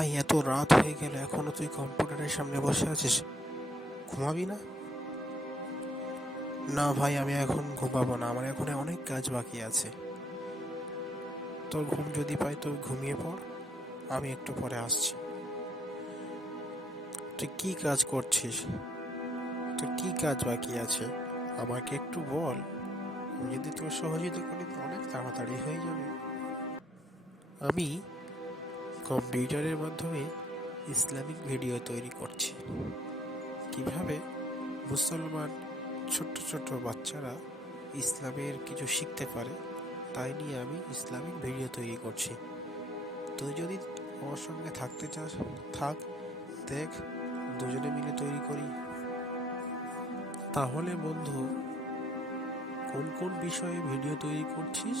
ভাই, এত রাত হয়ে গেল এখনো তুই কম্পিউটারের সামনে বসে আছিস? ঘুমাবি না? না ভাই, আমি এখন ঘুমাবো না, আমার এখন অনেক কাজ বাকি আছে। তোর ঘুম যদি পাই তুই ঘুমিয়ে পড়, আমি একটু পরে আসছি। তুই কি কাজ করছিস? তোর কি কাজ বাকি আছে আমাকে একটু বল। আমি যদি তোর সহযোগিতা করি তো অনেক তাড়াতাড়ি হয়ে যাবে। আমি কম্পিউটারের মাধ্যমে ইসলামিক ভিডিও তৈরি করছি, কিভাবে মুসলমান ছোট্ট ছোট্ট বাচ্চারা ইসলামের কিছু শিখতে পারে, তাই নিয়ে আমি ইসলামিক ভিডিও তৈরি করছি। তুই যদি আমার সঙ্গে থাকতে চাস থাক, দেখ, দুজনে মিলে তৈরি করি। তাহলে বন্ধু, কোন কোন বিষয়ে ভিডিও তৈরি করছিস?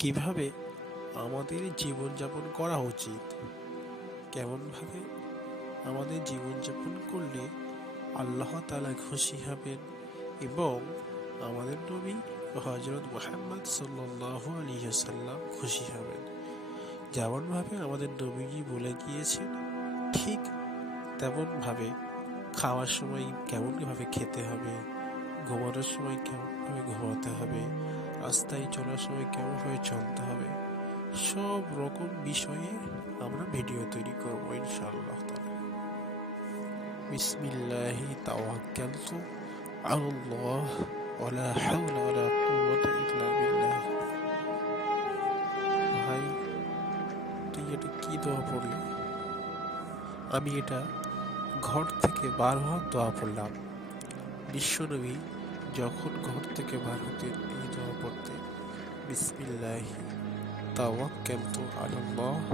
কিভাবে আমাদের জীবনযাপন করা উচিত, কেমনভাবে আমাদের জীবনযাপন করলে আল্লাহ তাআলা খুশি হবেন এবং আমাদের নবী হযরত মুহাম্মদ সাল্লাল্লাহু আলাইহি ওয়াসাল্লাম খুশি হবেন। যেমনভাবে আমাদের নবীজি বলে গিয়েছেন, ঠিক তেমনভাবে খাওয়ার সময় কেমনভাবে খেতে হবে, ঘুমানোর সময় কেমনভাবে ঘুমাতে হবে, রাস্তায় চলার সময় কেমনভাবে চলতে হবে, সব রকম বিষয়ে আমরা ভিডিও তৈরি করবো ইনশাআল্লাহ তাআলা। বিসমিল্লাহি তাওয়াক্কালতু আলাল্লাহ ওয়ালা হাওলা ওয়ালা কুওয়াতা ইল্লা বিল্লাহ। ভাই, তুই এটা কি দোয়া পড়লি? আমি এটা ঘর থেকে বার হওয়ার দোয়া পড়লাম। বিশ্বনবী যখন ঘর থেকে বার হতেন এই দোয়া পড়তেন, বিসমিল্লাহি তাওয়াক্কালতু আলাল্লাহ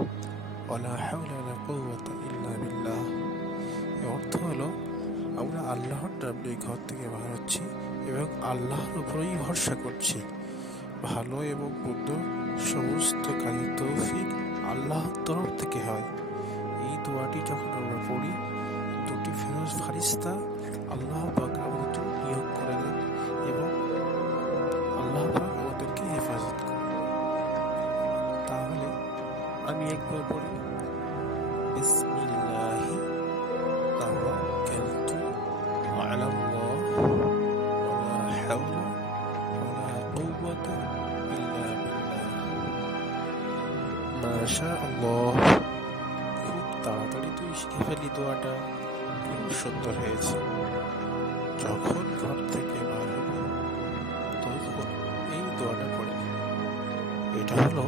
ওয়ালা হাওলা ওয়ালা কুওয়াতা ইল্লা বিল্লাহ। এর অর্থ হলো, আমরা আল্লাহর নাম নিয়ে ঘর থেকে বার হচ্ছি এবং আল্লাহর উপরেই ভরসা করছি। ভালো এবং মন্দ সমস্ত কাজের তৌফিক আল্লাহর তরফ থেকে হয়। এই দোয়াটি যখন আমরা পড়ি, দুটি ফারিস্তা আল্লাহ পাক আমাদের জন্য নিয়োগ করে দেন এবং আল্লাহ পাক আমাদেরকে হেফাজত করেন। তাহলে আমি একবার বলি, বিসমিল্লাহি তাওয়াক্কালতু আলাল্লাহ ওয়ালা হাওলা ওয়ালা কুওয়াতা ইল্লা বিল্লাহ। মাশাআল্লাহ, খুব তাড়াতাড়ি তুই শিখে ফেলি দোয়াটা, খুব সুন্দর হয়েছে। যখন ঘর থেকে বার হবে তখন এই দোয়াটা পড়ে। এটা হলো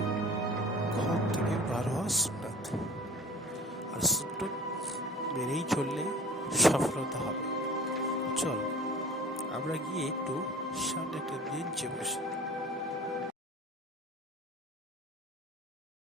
ঘর থেকে বার হওয়া সুন্নাত, আর সুন্নত মেনেই চললে সফলতা হবে। চল আমরা গিয়ে একটু সামনে একটা বেঞ্চে বসি।